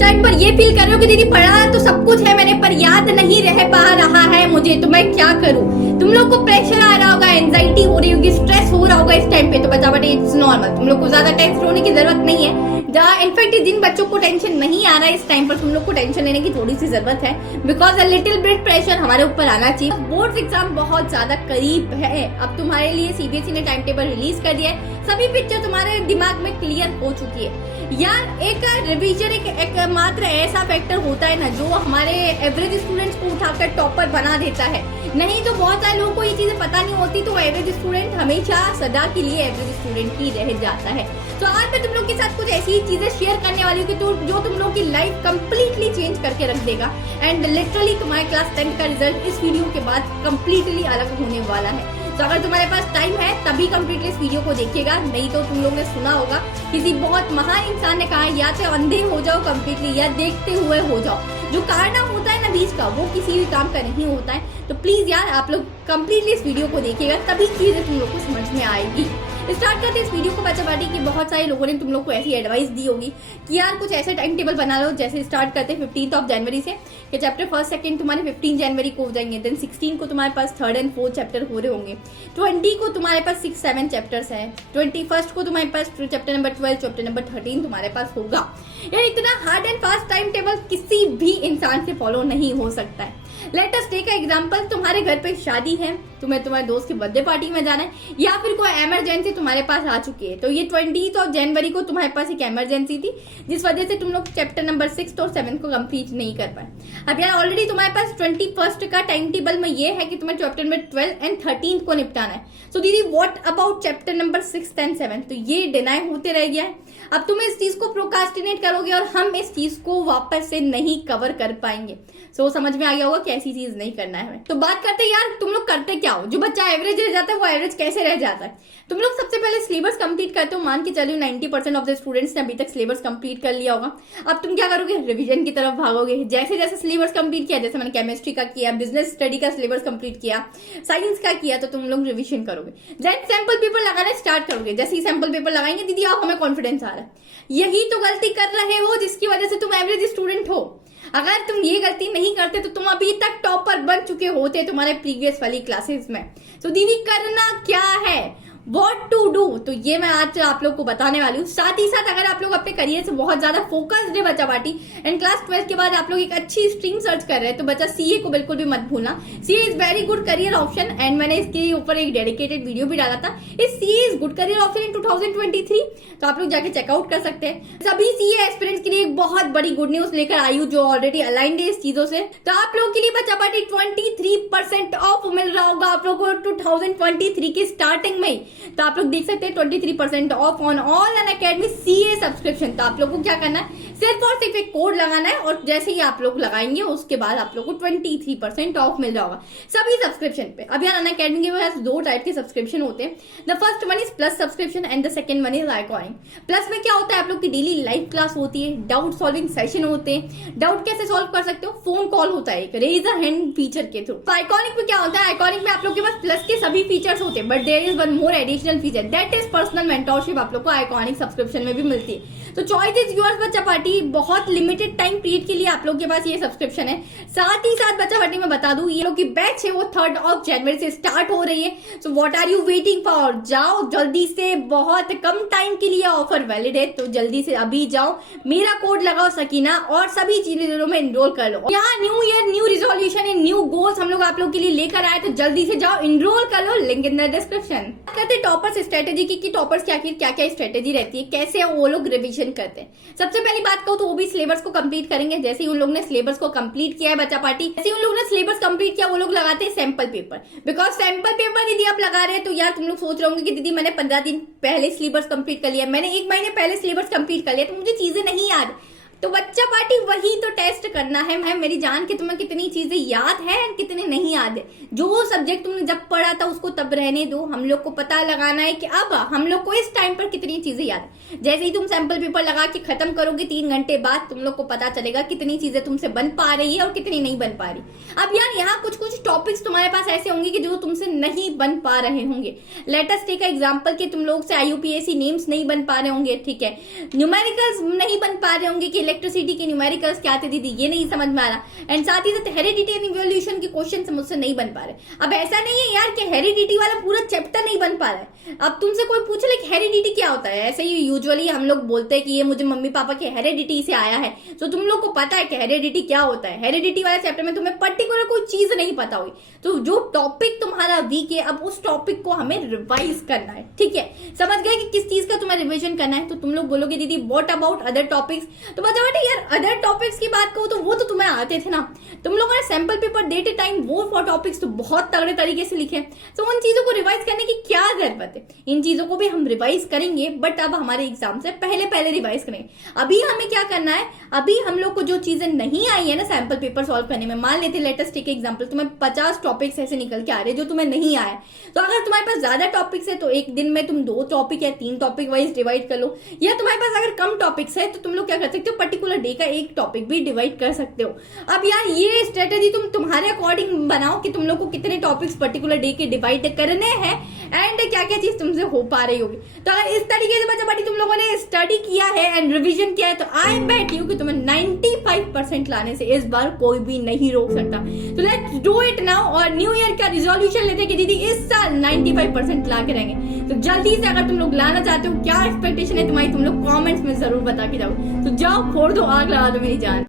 Time पर ये feel कर रहे हो कि दीदी पढ़ा तो सब कुछ है मैंने पर याद नहीं रह पा रहा है मुझे, तो मैं क्या करूं? तुम लोग को प्रेशर आ रहा होगा, एंजाइटी हो रही होगी, स्ट्रेस हो रहा होगा इस टाइम पे, तो बच्चा बट इट्स नॉर्मल। तुम लोग को ज्यादा टेंशन होने की जरूरत नहीं है। इनफैक्ट जिन बच्चों को टेंशन नहीं आ रहा है इस टाइम पर, तुम लोग को टेंशन लेने की थोड़ी सी जरूरत है, because a little bit pressure हमारे ऊपर आना चाहिए। बोर्ड एग्जाम बहुत ज्यादा करीब है। अब तुम्हारे लिए सीबीएसई ने टाइम टेबल रिलीज कर दिया है, सभी पिक्चर तुम्हारे दिमाग में क्लियर हो चुकी है। यार एक रिवीजन एक मात्र ऐसा फैक्टर होता है ना जो हमारे एवरेज स्टूडेंट्स को उठाकर टॉपर बना देता है। नहीं तो बहुत सारे लोगों को ये चीजें पता नहीं होती, तो एवरेज स्टूडेंट हमेशा सदा के लिए एवरेज स्टूडेंट ही रह जाता है। तो आज मैं तुम लोग के साथ कुछ ऐसी चीजें शेयर करने वाली हूँ कि जो तुम लोग की लाइफ कंप्लीटली चेंज करके रख देगा। एंड लिटरली तुम्हारे क्लास 10 का रिजल्ट इस वीडियो के बाद कंप्लीटली अलग होने वाला है। तो अगर तुम्हारे पास टाइम है तभी कंप्लीटली इस वीडियो को देखिएगा, नहीं तो तुम लोगों ने सुना होगा किसी बहुत महान इंसान ने कहा या तो अंधे हो जाओ कंप्लीटली या देखते हुए हो जाओ। जो कारनामा होता है ना बीच का, वो किसी भी काम का नहीं होता है। तो प्लीज यार आप लोग कंप्लीटली इस वीडियो को देखिएगा, तभी चीजें तुम लोग को समझ में आएगी। स्टार्ट करते इस वीडियो को बच्चा बाटी की। बहुत सारे लोगों ने तुम लोग को ऐसी एडवाइस दी होगी कि यार कुछ ऐसे टाइम टेबल बना लो, जैसे स्टार्ट करते 15 जनवरी से कि चैप्टर 1 2 तुम्हारे 15 जनवरी को हो जाएंगे, देन 16 को तुम्हारे पास 3rd and 4th चैप्टर हो रहे होंगे, 20 को तुम्हारे पास 6 7 चैप्टर्स है, 21 को तुम्हारे पास चैप्टर नंबर 12 चैप्टर नंबर 13 तुम्हारे पास होगा। यार इतना hard and fast time table किसी भी इंसान से फॉलो नहीं हो सकता है। लेट अस टेक एग्जांपल, तुम्हारे घर पे शादी है, तुम्हें तुम्हारे दोस्त की बर्थडे पार्टी में जाना है, या फिर कोई इमरजेंसी तुम्हारे पास आ चुकी है। तो ये 20 जनवरी को तुम्हारे पास एक इमरजेंसी थी, जिस वजह से तुम लोग चैप्टर नंबर 6 और 7 को कंप्लीट नहीं कर पाए। अब यार ऑलरेडी तुम्हारे पास 21 का टाइम टेबल में ये है कि तुम्हें चैप्टर नंबर 12 एंड 13 को निपटाना है। सो दीदी what about chapter number 6 and 7? तो ये डिनाई होते रह गया है। अब तुम इस चीज को प्रोकास्टिनेट करोगे और हम इस चीज को वापस से नहीं कवर कर पाएंगे। सो समझ में आ गया होगा कि ऐसी चीज नहीं करना है हमें। तो बात करते हैं यार तुम लोग करते क्या हो? जो बच्चा एवरेज रह जाता है वो एवरेज कैसे रह जाता है? तुम लोग सबसे पहले सिलेबस कंप्लीट करते हो। मान के चलो 90% ऑफ द स्टूडेंट्स ने अभी तक सिलेबस कंप्लीट कर लिया होगा। अब तुम क्या करोगे? रिवीजन की तरफ भागोगे। जैसे जैसे सिलेबस कंप्लीट किया, जैसे मैंने केमिस्ट्री का किया, बिजनेस स्टडी का सिलेबस कंप्लीट किया, साइंस का किया, तो तुम लोग रिविजन करोगे। देन सैंपल पेपर लगाना स्टार्ट करोगे। जैसे ही सैंपल पेपर लगाएंगे दीदी आप हमें कॉन्फिडेंस आ रहा है। यही तो गलती कर रहे हो जिसकी वजह से तुम एवरेज स्टूडेंट हो। अगर तुम ये गलती नहीं करते तो तुम अभी तक टॉपर बन चुके होते तुम्हारे प्रीवियस वाली क्लासेस में। तो दीदी करना क्या है, What to do? तो ये मैं आज आप लोग को बताने वाली हूँ। साथ ही साथ अगर आप लोग अपने करियर से बहुत ज्यादा फोकस्ड है बच्चा पार्टी एंड क्लास 12 के बाद आप लोग एक अच्छी स्ट्रीम सर्च कर रहे हैं, तो बच्चा सीए को बिल्कुल भी मत भूलना। CA is very good career option and मैंने इसके ऊपर एक डेडिकेटेड वीडियो भी डाला था। इस CA is good career option in 2023, तो आप लोग जाके चेकआउट कर सकते हैं। सभी सीए एस्पिरेंट्स के लिए एक बहुत बड़ी गुड न्यूज लेकर आई हूँ जो ऑलरेडी अलाइंड है इस चीजों से। तो आप लोग के लिए बच्चा पार्टी 23% ऑफ मिल रहा होगा आप लोग को 2023 की स्टार्टिंग में। तो आप लोग देख सकते हैं 23% of on all Unacademy CA subscription. तो आप लोग को क्या करना है, सिर्फ और सिर्फ एक कोड लगाना है और जैसे ही आप लोग लगाएंगे उसके बाद आप लोग को 23% ऑफ मिल जाएगा सभी सब्सक्रिप्शन पे। अब यार अनअकैडमी के पास 2 टाइप के सब्सक्रिप्शन होते हैं। The first one is plus subscription and the second one is iconic. Plus में क्या होता है, आप लोग की डेली लाइव क्लास होती है, डाउट सॉल्विंग सेशन होते हैं। डाउट कैसे सॉल्व कर सकते हो, फोन कॉल होता है एक रेज अ हैंड फीचर के थ्रू। तो आइकॉनिक में क्या होता है, आइकॉनिक में आप लोग के पास प्लस के सभी फीचर्स होते हैं, but there is one more additional feature, that is personal mentorship. आप लोग को आइकॉनिक सब्सक्रिप्शन में भी मिलती है। तो चॉइस इज योर्स बच्चा पार्टी। बहुत लिमिटेड टाइम पीरियड के लिए आप लोग के पास ये सब्सक्रिप्शन है। साथ ही साथ बच्चा पार्टी में बता दूं, ये लोग की बैच है वो 3rd जनवरी से स्टार्ट हो रही है। So what are you waiting for? जाओ जल्दी से, बहुत कम टाइम के लिए ऑफर वैलिड है, तो जल्दी से अभी जाओ, मेरा कोड लगाओ सकीना और सभी चीजों में एनरोल कर लो। यहाँ new year new resolution and new goals हम लोग आप लोग के लिए लेकर आए, तो जल्दी से जाओ एनरोल कर लो, लिंक इन द डिस्क्रिप्शन। कहते टॉपर्स स्ट्रेटेजी की टॉपर्स क्या क्या स्ट्रेटेजी रहती है, कैसे वो लोग रिविजन करते हैं। सबसे पहली बात कहूँ तो वो भी सिलेबस को कंप्लीट करेंगे। जैसे ही उन लोग ने सिलेबस को कंप्लीट किया है बच्चा पार्टी, जैसे ही उन लोग ने सिलेबस कंप्लीट किया वो लोग लगाते हैं sample paper. Because sample paper दीदी आप लगा रहे हैं तो यार तुम लोग सोच रहे होंगे कि दीदी मैंने 15 दिन पहले सिलेबस कंप्लीट कर लिया, मैंने 1 महीने पहले सिलेबस कंप्लीट कर लिया, तो मुझे चीजें नहीं याद। तो बच्चा पार्टी वही तो टेस्ट करना है मेरी जान कि तुम्हें कितनी चीजें याद है और कितनी नहीं याद है। जो सब्जेक्ट तुमने जब पढ़ा था उसको तब रहने दो, हम लोग को पता लगाना है कि अब हम लोग को इस टाइम पर कितनी चीजें याद है। जैसे ही तुम सैंपल पेपर लगा के खत्म करोगे 3 घंटे बाद तुम लोग को पता चलेगा कितनी चीजें तुमसे बन पा रही है और कितनी नहीं बन पा रही। अब यार यहाँ कुछ कुछ टॉपिक्स तुम्हारे पास ऐसे होंगे कि जो तुमसे नहीं बन पा रहे होंगे। लेट अस टेक एग्जांपल कि तुम लोग से IUPAC नेम्स नहीं बन पा रहे होंगे, ठीक है, न्यूमेरिकल्स नहीं बन पा रहे होंगे कि इलेक्ट्रिसिटी के न्यूमेरिकल्स क्या थे दीदी, ये नहीं समझ में आ रहा। एंड साथ ही साथ हेरिडिटी एंड इवोल्यूशन के क्वेश्चन मुझसे नहीं बन पा रहे। अब ऐसा नहीं है यार कि हेरिडिटी वाला पूरा चैप्टर नहीं बन पा रहा है। अब तुमसे कोई पूछे कि हेरिडिटी क्या होता है, ऐसे ही यूजुअली हम लोग बोलते हैं कि ये मुझे मम्मी पापा के हेरिडिटी से आया है, तो तुम लोग को पता है कि हेरिडिटी क्या होता है। हेरिडिटी वाले चैप्टर में तुम्हें पर्टिकुलर कोई चीज नहीं पता हुई, तो जो टॉपिक तुम्हारा वीक है, अब उस टॉपिक को हमें रिवाइज करना है, ठीक है। समझ गए कि किस चीज का तुम्हें रिविजन करना है। तो तुम लोग बोलोगे दीदी व्हाट अबाउट अदर टॉपिक्स, तो बता बेटे यार अदर टॉपिक्स की बात करो तो वो तो तुम्हें आते थे ना। तुम लोगों ने सैंपल पेपर देते टाइम वो फॉर टॉपिक्स तो बहुत तगड़े तरीके से लिखे, तो उन चीजों को रिवाइज करने की क्या जरूरत है। इन चीजों को भी हम रिवाइज करेंगे, बट अब हमारे एग्जाम से पहले रिवाइज करेंगे। अभी हमें क्या करना है, अभी हम लोग को जो चीजें नहीं आई है ना सैंपल पेपर सॉल्व करने में, मान लेते लेटेस्ट टेक एग्जांपल, तुम्हें 50 टॉपिक्स ऐसे निकल के आ रहे जो तुम्हें नहीं आया, तो अगर तुम्हारे पास ज्यादा टॉपिक्स है तो एक दिन में तुम 2 टॉपिक या 3 टॉपिक वाइज डिवाइड कर लो, या तुम्हारे पास अगर कम टॉपिक्स है तो तुम लोग क्या कर सकते हो, पर्टिकुलर डे का एक टॉपिक भी डिवाइड कर सकते हो। अब यार ये स्ट्रेटेजी तुम तुम्हारे अकॉर्डिंग बनाओ कि तुम लोग को कितने टॉपिक्स पर्टिकुलर डे के डिवाइड करने हैं एंड क्या क्या चीज तुमसे हो पा रही होगी। तो अगर इस तरीके से बच्चा तुम लोगों ने स्टडी किया है एंड रिविजन किया है, तो आई बेट यू कि तुम्हें 95% लाने से इस बार कोई भी नहीं रोक सकता। तो लेट्स डू इट नाउ, और न्यू ईयर का रिजोल्यूशन लेते कि दीदी इस साल 95% ला के रहेंगे। तो जल्दी से अगर तुम लोग लाना चाहते हो, क्या एक्सपेक्टेशन है तुम्हारी, तुम लोग कमेंट्स में जरूर बता के जाओ। तो जाओ फोड़ दो, आग लगा दो मेरी जान।